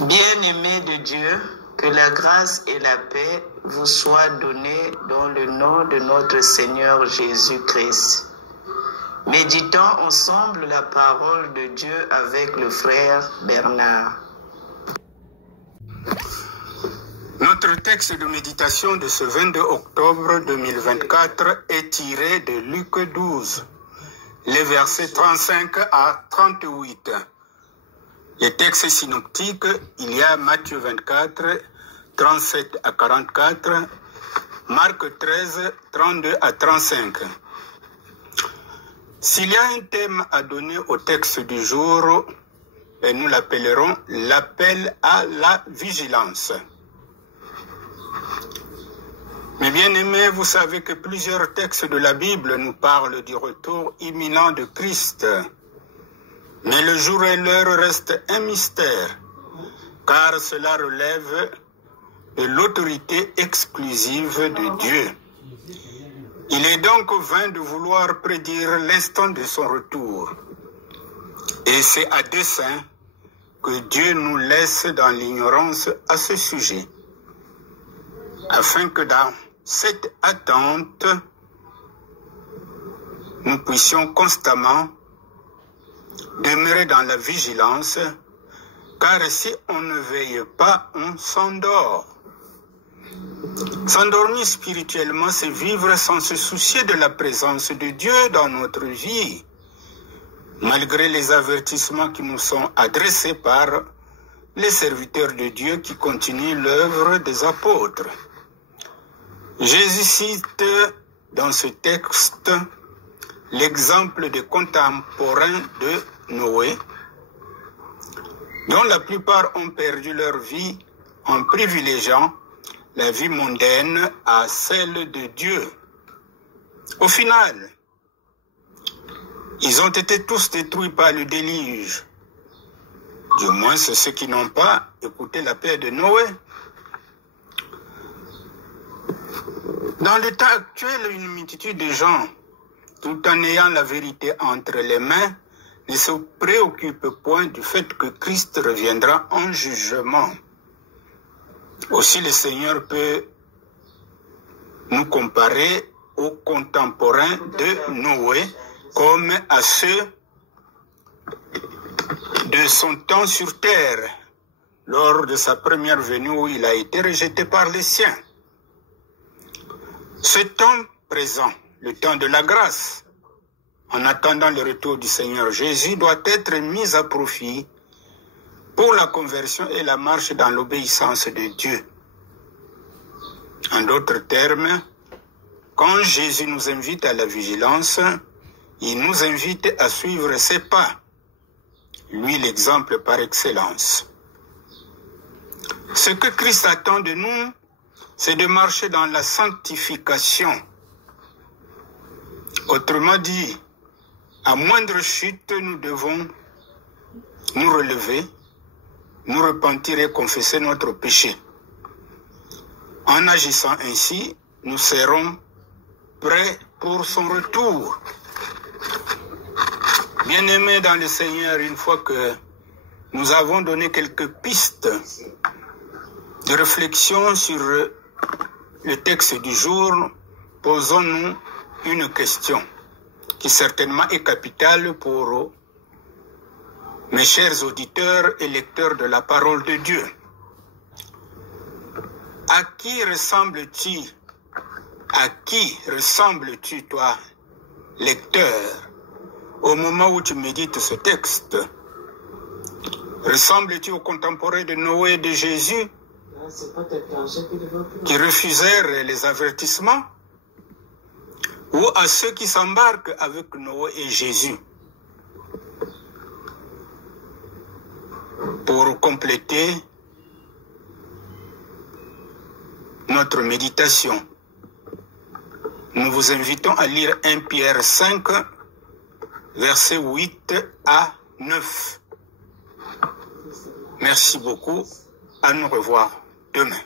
Bien-aimés de Dieu, que la grâce et la paix vous soient données dans le nom de notre Seigneur Jésus-Christ. Méditons ensemble la parole de Dieu avec le frère Bernard. Notre texte de méditation de ce 22 octobre 2024 est tiré de Luc 12, les versets 35 à 38. Les textes synoptiques, il y a Matthieu 24, 37 à 44, Marc 13, 32 à 35. S'il y a un thème à donner au texte du jour, nous l'appellerons l'appel à la vigilance. Mes bien-aimés, vous savez que plusieurs textes de la Bible nous parlent du retour imminent de Christ. Mais le jour et l'heure restent un mystère, car cela relève de l'autorité exclusive de Dieu. Il est donc vain de vouloir prédire l'instant de son retour. Et c'est à dessein que Dieu nous laisse dans l'ignorance à ce sujet, afin que dans cette attente, nous puissions constamment demeurer dans la vigilance, car si on ne veille pas, on s'endort. S'endormir spirituellement, c'est vivre sans se soucier de la présence de Dieu dans notre vie, malgré les avertissements qui nous sont adressés par les serviteurs de Dieu qui continuent l'œuvre des apôtres. Jésus cite dans ce texte l'exemple des contemporains de Noé, dont la plupart ont perdu leur vie en privilégiant la vie mondaine à celle de Dieu. Au final, ils ont été tous détruits par le déluge. Du moins, c'est ceux qui n'ont pas écouté l'appel de Noé. Dans le temps actuel, une multitude de gens, tout en ayant la vérité entre les mains, ne se préoccupe point du fait que Christ reviendra en jugement. Aussi le Seigneur peut nous comparer aux contemporains de Noé comme à ceux de son temps sur terre, lors de sa première venue où il a été rejeté par les siens. Ce temps présent, le temps de la grâce, en attendant le retour du Seigneur Jésus, doit être mis à profit pour la conversion et la marche dans l'obéissance de Dieu. En d'autres termes, quand Jésus nous invite à la vigilance, il nous invite à suivre ses pas, lui l'exemple par excellence. Ce que Christ attend de nous, c'est de marcher dans la sanctification. Autrement dit, à moindre chute, nous devons nous relever, nous repentir et confesser notre péché. En agissant ainsi, nous serons prêts pour son retour. Bien-aimés dans le Seigneur, une fois que nous avons donné quelques pistes de réflexion sur le texte du jour, posons-nous une question qui certainement est capitale pour mes chers auditeurs et lecteurs de la parole de Dieu. À qui ressembles-tu? À qui ressembles-tu, toi, lecteur, au moment où tu médites ce texte? Ressembles-tu aux contemporains de Noé et de Jésus qui refusèrent les avertissements? Ou à ceux qui s'embarquent avec Noé et Jésus? Pour compléter notre méditation, nous vous invitons à lire 1 Pierre 5, versets 8 à 9. Merci beaucoup. À nous revoir demain.